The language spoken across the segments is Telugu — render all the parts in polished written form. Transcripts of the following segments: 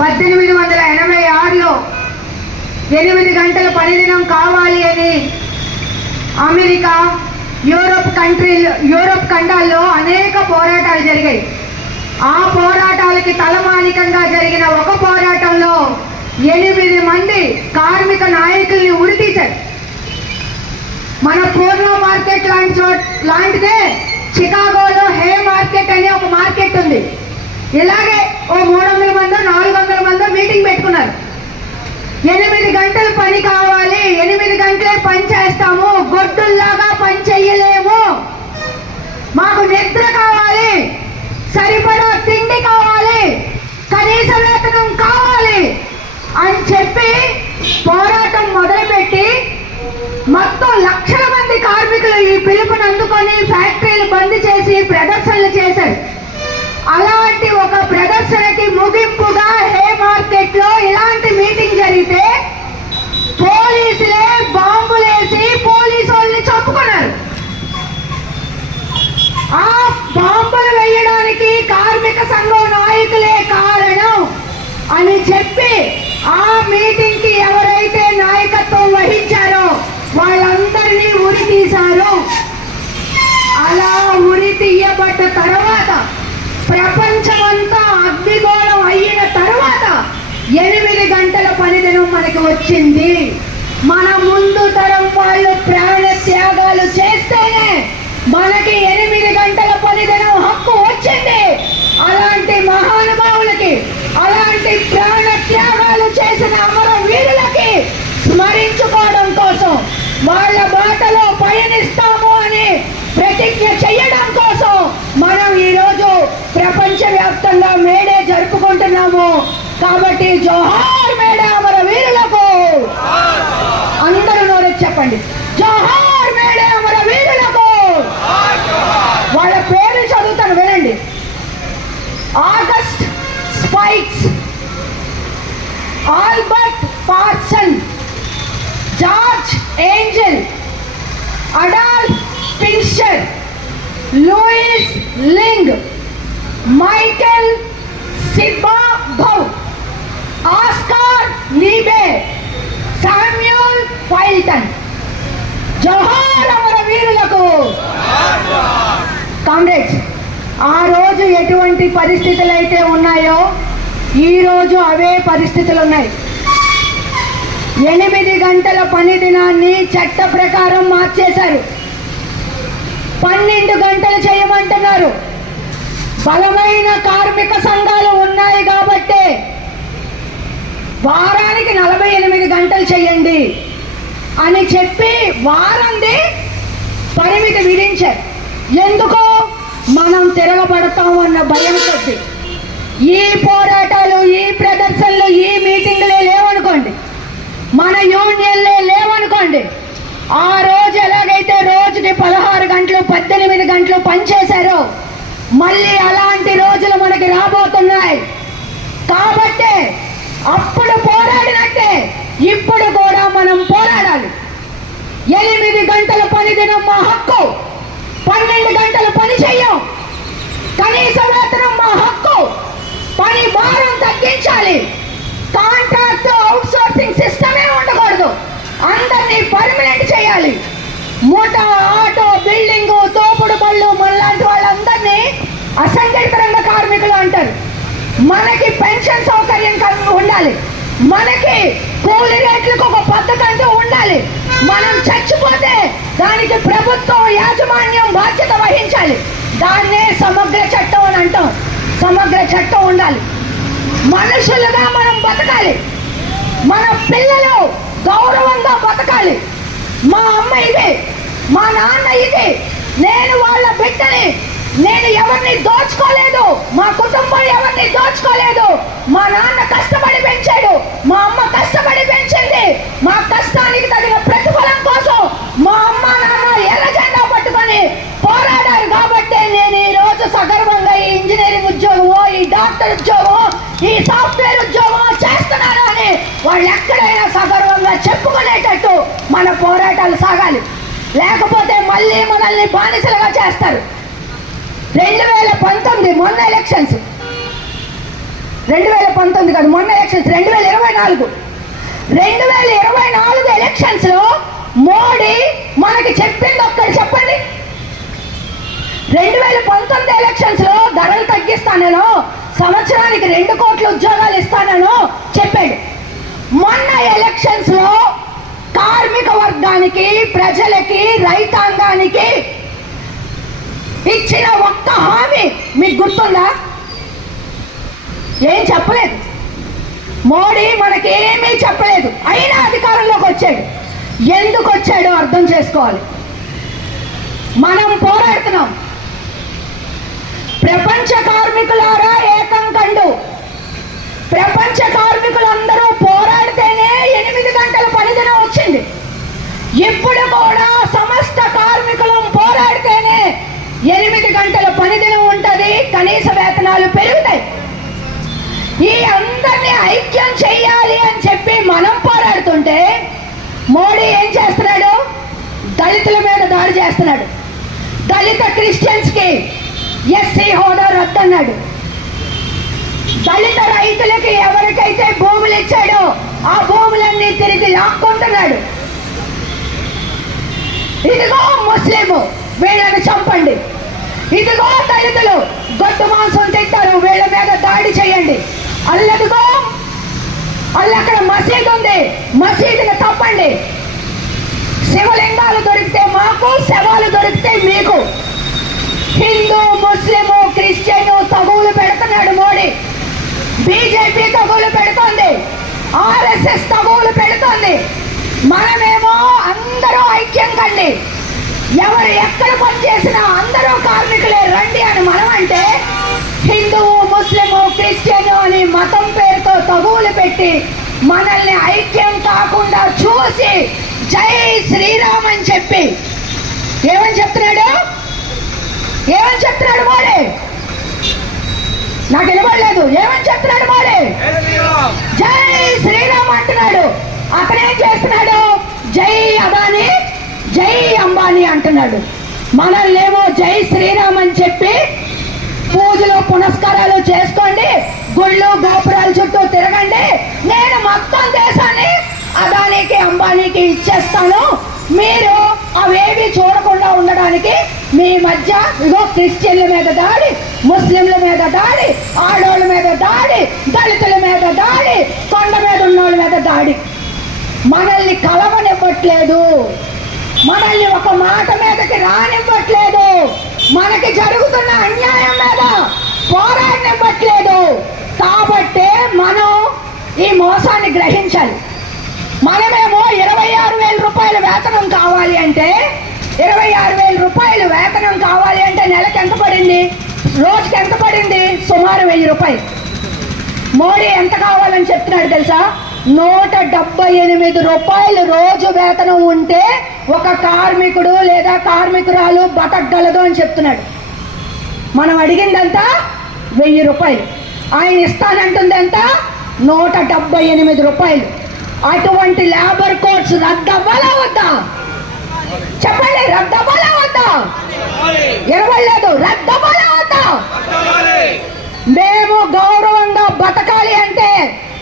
1886లో 8 గంటల పనిదినం కావాలి అని అమెరికా, యూరోప్ ఖండాల్లో అనేక పోరాటాలు జరిగాయి. ఆ పోరాటాలకి తలమానికంగా జరిగిన ఒక పోరాటంలో 8 మంది కార్మిక నాయకుల్ని ఉరితీశారు. మన పూర్ణ మార్కెట్ లాంటిదే చికాగోలో హే మార్కెట్ అనే ఒక మార్కెట్ ఉంది. ఇలాగే ఓ 300 మందో 400 మందో మీటింగ్ పెట్టుకున్నారు. 8 గంటలు పని కావాలి, 8 గంటలే పని చేస్తాము, గొడ్డుల్లాగా పని చెయ్యలేము, మాకు నిద్ర కావాలి, సరిపడా తిండి కావాలి, కనీస వేతనం కావాలి అని చెప్పి పోరాటం మొదలుపెట్టి మొత్తం లక్షల మంది కార్మికులు ఈ పిలుపుని అందుకొని ఫ్యాక్టరీలు బంద్ చేసి ప్రదర్శనలు చేశారు. అలాంటి ఒక ప్రదర్శనకి ముగింపుగా హే మార్కెట్ లో ఇలాంటి మీటింగ్ జరిగితే పోలీసులే బాంబులేసి పోలీసు వాళ్ళని చంపుకున్నారు. ఆ బాంబులు వేయడానికి కార్మిక సంఘం నాయకులే కారణం అని చెప్పి ఆ మీటింగ్ కి ఎవరైతే నాయకత్వం వహించారో వాళ్ళందరినీ ఉరి తీశారు. అలా ఉరి తీయబడ్డ తర్వాత ప్రపంచమంతా అగ్నిగోళం అయిన తర్వాత 8 గంటల పనిదినం మనకి వచ్చింది. మన ముందు తరం వాళ్ళు ప్రాణ త్యాగాలు చేస్తేనే మనకి 8 గంటల పనిదినం హక్కు వచ్చింది. అలాంటి మహానుభావులకి, అలాంటి ప్రాణ త్యాగాలు చేసిన అమర వీరులకి స్మరించుకోవడం కోసం, వాళ్ళ బాటలో పయనిస్తాము అని ప్రతిజ్ఞ చేయడం కోసం మనం ఈరోజు ప్రపంచవ్యాప్తంగా మేడే జరుపుకుంటున్నాము. కాబట్టి జోహార్ మేడే అమర వీరులకు. అందరూ నోరెత్తి చెప్పండి, జోహార్ మేడే అమర వీరులకు. వాళ్ళ పేరు చదువుతాను, వినండి. August Spies, Albert Parson, George Engel, Adolph స్పింక్చర్, లూయిస్ లింగ్, మైకెల్ సిబాబౌ, ఆస్కార్ లీబే, శామ్యూల్ ఫైల్టన్. జోహార్ అమర వీరులకు. కామ్రేడ్స్, ఆ రోజు ఎటువంటి పరిస్థితులు అయితే ఉన్నాయో ఈ రోజు అవే పరిస్థితులు ఉన్నాయి. 8 గంటల పని దినాన్ని చట్ట ప్రకారం మార్చేశారు. 12 గంటలు చేయమంటున్నారు. బలమైన కార్మిక సంఘాలు ఉన్నాయి కాబట్టి వారానికి 48 గంటలు చేయండి అని చెప్పి వారంది పరిమితి విధించారు. ఎందుకు? మనం తిరగబడతాము అన్న భయం కొద్ది. ఈ పోరాటాలు, ఈ ప్రదర్శనలు, ఈ మీటింగ్లే లేవనుకోండి, మన యూనియన్లే లేవనుకోండి, ఆ రోజు ఎలాగైతే రోజుకి 16 గంటలు 18 గంటలు పనిచేశారో మళ్ళీ అలాంటి రోజులు మనకి రాబోతున్నాయి. కాబట్టి అప్పుడు పోరాడినట్టే ఇప్పుడు కూడా మనం పోరాడాలి. 8 గంటల పని దినం మా హక్కు. 12 గంటలు పని చెయ్యం. కనీస వేతనం మా హక్కు. పని భారం తగ్గించాలి. కాంట్రాక్ట్ అవుట్ సోర్సింగ్ సిస్టమే ఉండకూడదు. అందరినీ పర్మనెంట్ చేయాలి. మూటా, ఆటో, బిల్డింగ్, తోపుడు బళ్ళు మనలాంటి వాళ్ళందరినీ అసంఘటిత రంగ కార్మికులు అంటారు. మనకి పెన్షన్ సౌకర్యం ఉండాలి. మనకి కూలి రేట్లకు ఒక పద్ధతి అంటూ ఉండాలి. మనం చచ్చిపోతే దానికి ప్రభుత్వం, యాజమాన్యం బాధ్యత వహించాలి. దాన్నే సమగ్ర చట్టం అని అంటాం. సమగ్ర చట్టం ఉండాలి. మనుషులుగా మనం బతకాలి. మన పిల్లలు గౌరవంగా బతకాలి. మా అమ్మ ఇది, మా నాన్న ఇది, నేను వాళ్ళ బిడ్డని, నేను ఎవరిని దోచుకోలేదు, మా కుటుంబం ఎవరిని దోచుకోలేదు. మా నాన్న కష్టపడి పెంచాడు, మా అమ్మ కష్టపడి పెంచింది. మా కష్టానికి తగిన ప్రతిఫలం కోసం మా అమ్మ నాన్న ఎర్ర జెండా పట్టుకొని పోరాడారు. కాబట్టి నేను ఈ రోజు సగర్వంగా ఈ ఇంజనీరింగ్ ఉద్యోగమో, ఈ డాక్టర్ ఉద్యోగమో, ఈ సాఫ్ట్వేర్ ఉద్యోగమో చేస్తున్నాను అని వాళ్ళు ఎక్కడైనా సగర్వంగా చెప్పుకునేటట్టు మన పోరాటాలు సాగాలి. లేకపోతే మళ్ళీ మనల్ని బానిసలుగా చేస్తారు. 2019 మొన్న ఎలక్షన్స్ 2019 కాదు, మొన్న ఎలక్షన్స్ 2024. 2024 ఎలక్షన్స్ లో మోడీ మనకి చెప్పింది ఒక్కటి చెప్పండి. 2019 ఎలక్షన్స్ లో ధరలు తగ్గిస్తానను, సంవత్సరానికి 2 కోట్ల ఉద్యోగాలు ఇస్తానను చెప్పాడు. మొన్న ఎలక్షన్స్ లో కార్మిక వర్గానికి, ప్రజలకి, రైతాంగానికి ఇచ్చిన ఒక్క హామీ మీకు గుర్తుందా? ఏం చెప్పలేదు. మోడీ మనకేమీ చెప్పలేదు, అయినా అధికారంలోకి వచ్చాడు. ఎందుకు వచ్చాడో అర్థం చేసుకోవాలి. మనం పోరాడుతున్నాం. ప్రపంచ కార్మికులారా ఏకం కండు. ప్రపంచ కార్మికులందరూ పోరాడితేనే 8 గంటల పనిదినం వచ్చింది. ఇప్పుడు కూడా సమస్త కార్మికులం పోరాడితేనే 8 గంటల పనిదినం ఉంటుంది, కనీస వేతనాలు పెరుగుతాయి. ఈ అందరినీ ఐక్యం చెయ్యాలి అని చెప్పి మనం పోరాడుతుంటే మోడీ ఏం చేస్తున్నాడు? దళితుల మీద దాడి చేస్తున్నాడు. దళిత క్రిస్టియన్స్ కి ఎస్సీ హోదా రద్దన్నాడు. దళిత రైతులకి ఎవరికైతే భూములు ఇచ్చాడో ఆ భూములన్నీ తిరిగి లాక్కుంటున్నాడు. ఇదిగో ముస్లిము, వీళ్ళని చంపండి. ఇదిగో దళితులు గొడ్డు మాంసం తింటారు, వీళ్ళ మీద దాడి చేయండి. అల్లదిగో అక్కడ మసీదు ఉంది, మసీదుని తప్పండి. శివలింగాలు దొరికితే మాకు, శవాలు దొరికితే మీకు. హిందూ, ముస్లిము, క్రిస్టియన్ తగువులు పెడుతున్నాడు మోడీ. బీజేపీ తగువులు పెడుతోంది, ఆర్ఎస్ఎస్ తగువులు పెడుతోంది. మనమేమో అందరూ ఐక్యం కండి, ఎవరు ఎక్కడ పని చేసినా అందరూ కార్మికులే రండి అని మనం అంటే హిందువు, ముస్లిము, క్రిస్టియన్ అని మతం పేరుతో తగువులు పెట్టి మనల్ని ఐక్యం కాకుండా చూసి జై శ్రీరామ్ అని చెప్పి ఏమని చెప్తున్నాడు? ఏమని చెప్తున్నాడు మోడీ? నాకు వినబడలేదు. ఏమని చెప్తున్నాడు మోడీ? జై శ్రీరామ్ అంటున్నాడు. అతనేం చేస్తున్నాడు? జై అదాని, జై అంబానీ అంటున్నాడు. మనల్నేమో జై శ్రీరామ్ అని చెప్పి పూజలు పునస్కారాలు చేసుకోండి, గుళ్ళు గోపురాల చుట్టూ తిరగండి, నేను మొత్తం దేశాన్ని అదానికి అంబానీకి ఇచ్చేస్తాను, మీరు అవేవి చూడకుండా ఉండడానికి మీ మధ్య ఇగో క్రిస్టియన్ల మీద దాడి, ముస్లింల మీద దాడి, ఆడోళ్ళ మీద దాడి, దళితుల మీద దాడి, కొండ మీద ఉన్నోళ్ళ మీద దాడి. మనల్ని కలవనివ్వట్లేదు, మనల్ని ఒక మాట మీదకి రానివ్వట్లేదు, మనకి జరుగుతున్న అన్యాయం మీద పోరాడనివ్వట్లేదు. కాబట్టే మనం ఈ మోసాన్ని గ్రహించాలి. మనమేమో 26,000 రూపాయల వేతనం కావాలి అంటే 26,000 రూపాయలు వేతనం కావాలి అంటే నెలకు ఎంత పడింది? రోజుకి ఎంత పడింది? సుమారు 1000 రూపాయలు. మోడీ ఎంత కావాలని చెప్తున్నాడు తెలుసా? 178 రూపాయలు రోజు వేతనం ఉంటే ఒక కార్మికుడు లేదా కార్మికురాలు బతకగలదు అని చెప్తున్నాడు. మనం అడిగిందంతా 1000 రూపాయలు, ఆయన ఇస్తానంటుంది ఎంత? 178 రూపాయలు. అటువంటి లేబర్ కోడ్స్ రద్దవ్వాలా వద్దా? చెప్పండి, రద్దవ్వాలా వద్దా? వినబడలేదు. రద్దవ్వాలా వద్దా? మేము గౌరవంగా బతకాలి అంటే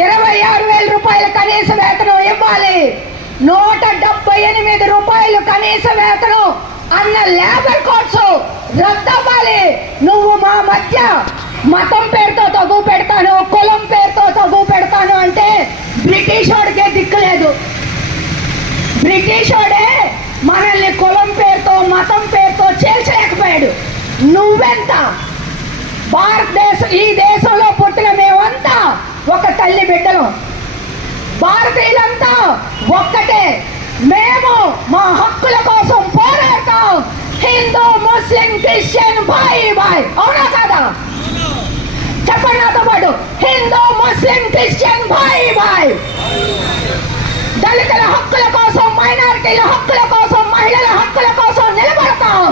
26,000 రూపాయల కనీస వేతనం ఇవ్వాలి. 178 రూపాయలు కనీస వేతనం అన్న లేబర్ కోడ్స్ రద్దవ్వాలి. నువ్వు మా మధ్య మతం పేరుతో తగువ పెడతాను, కులం పేరుతో తగువ పెడతాను అంటే బ్రిటిష్ వాడికే దిక్కులేదు. బ్రిటిష్ వాడే మనల్ని కులం పేరుతో మతం పేరుతో చేర్చలేకపోయాడు. నువ్వెంత? భారతదేశం, ఈ దేశంలో పుట్టిన మేమంతా ఒక తల్లి బిడ్డలు, భారతీయులంతా ఒక్కటే. మేము మా హక్కుల కోసం పోరాడతాం. హిందూ, ముస్లిం, క్రిస్టియన్ భాయ్ భాయ్, అవునా కాదా? చెప్పండి నాతో పాటు, హిందూ, ముస్లిం, క్రిస్టియన్ భాయ్ భాయ్. దళితుల హక్కుల కోసం, మైనారిటీల హక్కుల కోసం, మహిళల హక్కుల కోసం నిలబడతాం.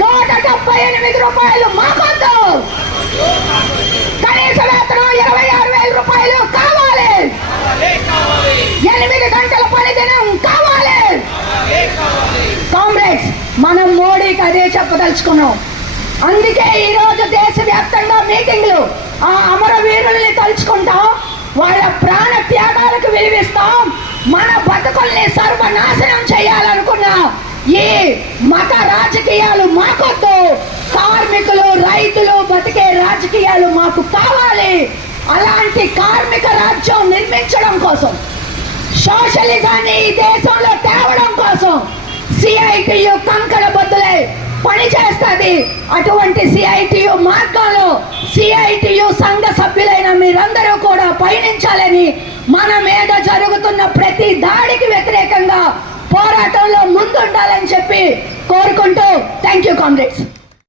178 రూపాయలు మాకొద్దు. కనీస వేతనం 26,000 రూపాయలు కావాలి. 8 గంటల పనిదినం కావాలి. కామ్రేడ్స్, మనం మోడీకి అదే చెప్పదలుచుకున్నాం. అందుకే ఈ రోజు దేశవ్యాప్తంగా మీటింగ్లు, ఆ వాళ్ళ ప్రాణ త్యాగాలకు విలువిస్తాం. మన బతుకుల్ని సర్వనాశనం చేయాలనుకున్న ఈ మత రాజకీయాలు మాకొద్దు. కార్మికులు, రైతులు బతికే రాజకీయాలు మాకు కావాలి. అలాంటి కార్మిక రాజ్యం నిర్మించడం కోసం, సోషలిజాన్ని ఈ దేశంలో తేవడం కోసం సిఐటియు కంకణ బద్దులై పని చేస్తుంది. అటువంటి సిఐటియు మార్గంలో సిఐటియు సంఘ సభ్యులైన మీరందరూ కూడా పయనించాలని, మన మీద జరుగుతున్న ప్రతి దాడికి వ్యతిరేకంగా పోరాటంలో ముందుండాలని చెప్పి కోరుకుంటూ థ్యాంక్ యూ కామ్రేడ్స్.